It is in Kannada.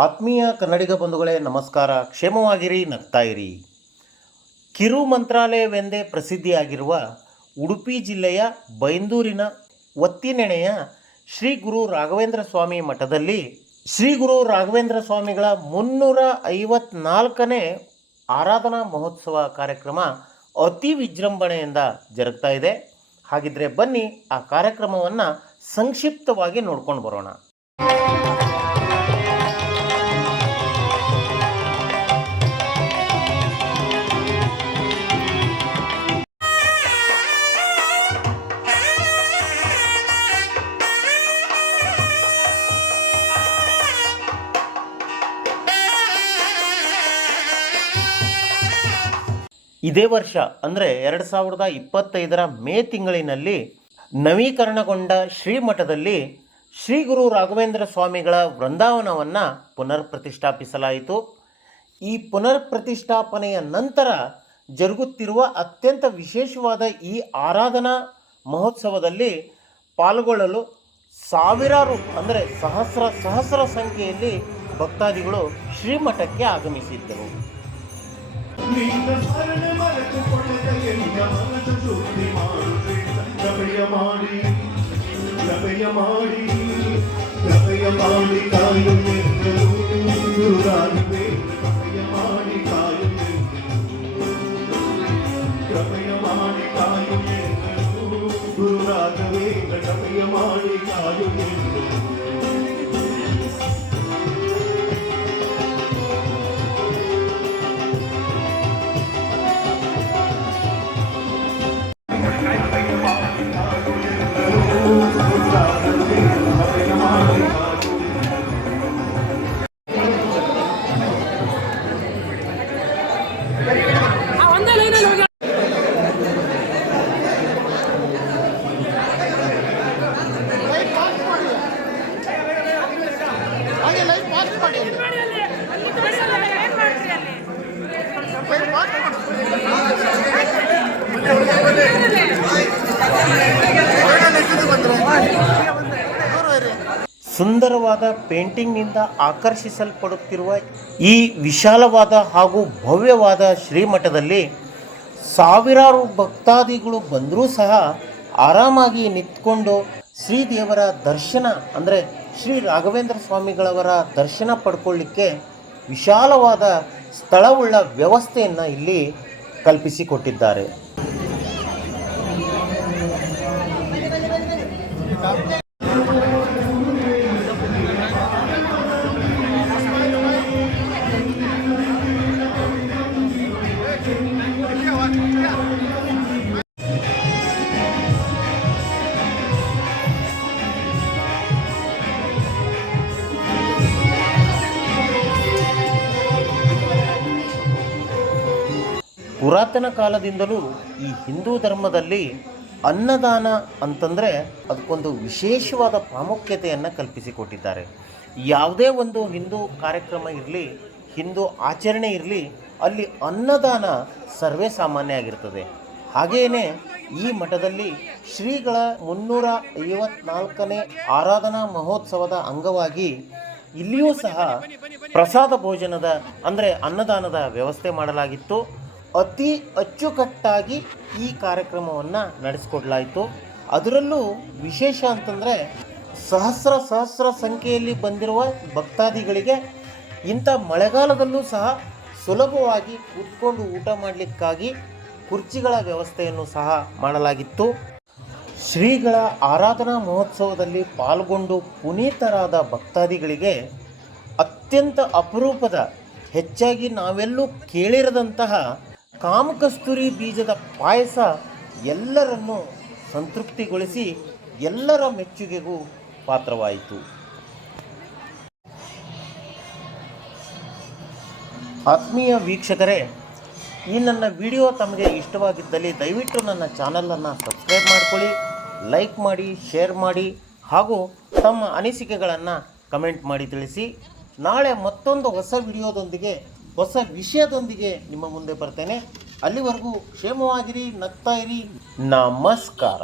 ಆತ್ಮೀಯ ಕನ್ನಡಿಗ ಬಂಧುಗಳೇ ನಮಸ್ಕಾರ. ಕ್ಷೇಮವಾಗಿರಿ, ನಗ್ತಾ ಇರಿ. ಕಿರು ಮಂತ್ರಾಲಯವೆಂದೇ ಪ್ರಸಿದ್ಧಿಯಾಗಿರುವ ಉಡುಪಿ ಜಿಲ್ಲೆಯ ಬೈಂದೂರಿನ ಒತ್ತಿನೆಣೆಯ ಶ್ರೀ ಗುರು ರಾಘವೇಂದ್ರ ಸ್ವಾಮಿ ಮಠದಲ್ಲಿ ಶ್ರೀ ಗುರು ರಾಘವೇಂದ್ರ ಸ್ವಾಮಿಗಳ 354ನೇ ಆರಾಧನಾ ಮಹೋತ್ಸವ ಕಾರ್ಯಕ್ರಮ ಅತಿ ವಿಜೃಂಭಣೆಯಿಂದ ಜರುಗ್ತಾ ಇದೆ. ಹಾಗಿದ್ರೆ ಬನ್ನಿ ಆ ಕಾರ್ಯಕ್ರಮವನ್ನು ಸಂಕ್ಷಿಪ್ತವಾಗಿ ನೋಡ್ಕೊಂಡು ಬರೋಣ. ಇದೇ ವರ್ಷ ಅಂದರೆ 2025 ಮೇ ತಿಂಗಳಿನಲ್ಲಿ ನವೀಕರಣಗೊಂಡ ಶ್ರೀಮಠದಲ್ಲಿ ಶ್ರೀ ಗುರು ರಾಘವೇಂದ್ರ ಸ್ವಾಮಿಗಳ ವೃಂದಾವನವನ್ನು ಪುನರ್ ಪ್ರತಿಷ್ಠಾಪಿಸಲಾಯಿತು. ಈ ಪುನರ್ ಪ್ರತಿಷ್ಠಾಪನೆಯ ನಂತರ ಜರುಗುತ್ತಿರುವ ಅತ್ಯಂತ ವಿಶೇಷವಾದ ಈ ಆರಾಧನಾ ಮಹೋತ್ಸವದಲ್ಲಿ ಪಾಲ್ಗೊಳ್ಳಲು ಸಾವಿರಾರು ಅಂದರೆ ಸಹಸ್ರ ಸಂಖ್ಯೆಯಲ್ಲಿ ಭಕ್ತಾದಿಗಳು ಶ್ರೀಮಠಕ್ಕೆ ಆಗಮಿಸಿದ್ದರು. ನಿನ್ನ ಸ್ಮರಣೆ ಮರೆತುಕೊಳ್ಳದ ಎನ್ನ ಮನಸ್ಸು ಶುದ್ಧಿ ಮಾಡು. ಕೃಪೆಯ ಮಾಡಿ ಕಾಯು ಗುರುರಾಘವೇ, ಕೃಪೆಯ ಮಾಡಿ ಕಾಯು ಗುರುರಾಘವೇ, ಕೃಪೆಯ ಮಾಡಿ ಕಾಯು. ಸುಂದರವಾದ ಪೇಂಟಿಂಗ್ನಿಂದ ಆಕರ್ಷಿಸಲ್ಪಡುತ್ತಿರುವ ಈ ವಿಶಾಲವಾದ ಹಾಗೂ ಭವ್ಯವಾದ ಶ್ರೀಮಠದಲ್ಲಿ ಸಾವಿರಾರು ಭಕ್ತಾದಿಗಳು ಬಂದರೂ ಸಹ ಆರಾಮಾಗಿ ನಿಂತ್ಕೊಂಡು ಶ್ರೀದೇವರ ದರ್ಶನ ಅಂದರೆ ಶ್ರೀ ರಾಘವೇಂದ್ರ ಸ್ವಾಮಿಗಳವರ ದರ್ಶನ ಪಡ್ಕೊಳ್ಳಿಕ್ಕೆ ವಿಶಾಲವಾದ ಸ್ಥಳವುಳ್ಳ ವ್ಯವಸ್ಥೆಯನ್ನು ಇಲ್ಲಿ ಕಲ್ಪಿಸಿಕೊಟ್ಟಿದ್ದಾರೆ. ಪುರಾತನ ಕಾಲದಿಂದಲೂ ಈ ಹಿಂದೂ ಧರ್ಮದಲ್ಲಿ ಅನ್ನದಾನ ಅಂತಂದರೆ ಅದಕ್ಕೊಂದು ವಿಶೇಷವಾದ ಪ್ರಾಮುಖ್ಯತೆಯನ್ನು ಕಲ್ಪಿಸಿಕೊಟ್ಟಿದ್ದಾರೆ. ಯಾವುದೇ ಒಂದು ಹಿಂದೂ ಕಾರ್ಯಕ್ರಮ ಇರಲಿ, ಹಿಂದೂ ಆಚರಣೆ ಇರಲಿ, ಅಲ್ಲಿ ಅನ್ನದಾನ ಸರ್ವೇ ಸಾಮಾನ್ಯ ಆಗಿರ್ತದೆ. ಹಾಗೆಯೇ ಈ ಮಠದಲ್ಲಿ ಶ್ರೀಗಳ 354ನೇ ಆರಾಧನಾ ಮಹೋತ್ಸವದ ಅಂಗವಾಗಿ ಇಲ್ಲಿಯೂ ಸಹ ಪ್ರಸಾದ ಭೋಜನದ ಅಂದರೆ ಅನ್ನದಾನದ ವ್ಯವಸ್ಥೆ ಮಾಡಲಾಗಿತ್ತು. ಅತಿ ಅಚ್ಚುಕಟ್ಟಾಗಿ ಈ ಕಾರ್ಯಕ್ರಮವನ್ನು ನಡೆಸಿಕೊಡಲಾಯಿತು. ಅದರಲ್ಲೂ ವಿಶೇಷ ಅಂತಂದರೆ ಸಹಸ್ರ ಸಂಖ್ಯೆಯಲ್ಲಿ ಬಂದಿರುವ ಭಕ್ತಾದಿಗಳಿಗೆ ಇಂಥ ಮಳೆಗಾಲದಲ್ಲೂ ಸಹ ಸುಲಭವಾಗಿ ಕೂತ್ಕೊಂಡು ಊಟ ಮಾಡಲಿಕ್ಕಾಗಿ ಕುರ್ಚಿಗಳ ವ್ಯವಸ್ಥೆಯನ್ನು ಸಹ ಮಾಡಲಾಗಿತ್ತು. ಶ್ರೀಗಳ ಆರಾಧನಾ ಮಹೋತ್ಸವದಲ್ಲಿ ಪಾಲ್ಗೊಂಡು ಪುನೀತರಾದ ಭಕ್ತಾದಿಗಳಿಗೆ ಅತ್ಯಂತ ಅಪರೂಪದ, ಹೆಚ್ಚಾಗಿ ನಾವೆಲ್ಲೂ ಕೇಳಿರದಂತಹ ಕಾಮಕಸ್ತೂರಿ ಬೀಜದ ಪಾಯಸ ಎಲ್ಲರನ್ನೂ ಸಂತೃಪ್ತಿಗೊಳಿಸಿ ಎಲ್ಲರ ಮೆಚ್ಚುಗೆಗೂ ಪಾತ್ರವಾಯಿತು. ಆತ್ಮೀಯ ವೀಕ್ಷಕರೇ, ಈ ನನ್ನ ವಿಡಿಯೋ ತಮಗೆ ಇಷ್ಟವಾಗಿದ್ದಲ್ಲಿ ದಯವಿಟ್ಟು ನನ್ನ ಚಾನಲನ್ನು ಸಬ್ಸ್ಕ್ರೈಬ್ ಮಾಡ್ಕೊಳ್ಳಿ, ಲೈಕ್ ಮಾಡಿ, ಶೇರ್ ಮಾಡಿ ಹಾಗೂ ತಮ್ಮ ಅನಿಸಿಕೆಗಳನ್ನು ಕಮೆಂಟ್ ಮಾಡಿ ತಿಳಿಸಿ. ನಾಳೆ ಮತ್ತೊಂದು ಹೊಸ ವಿಡಿಯೋದೊಂದಿಗೆ, ಹೊಸ ವಿಷಯದೊಂದಿಗೆ ನಿಮ್ಮ ಮುಂದೆ ಬರ್ತೇನೆ. ಅಲ್ಲಿವರೆಗೂ ಕ್ಷೇಮವಾಗಿರಿ, ನಗ್ತಾ ಇರಿ. ನಮಸ್ಕಾರ.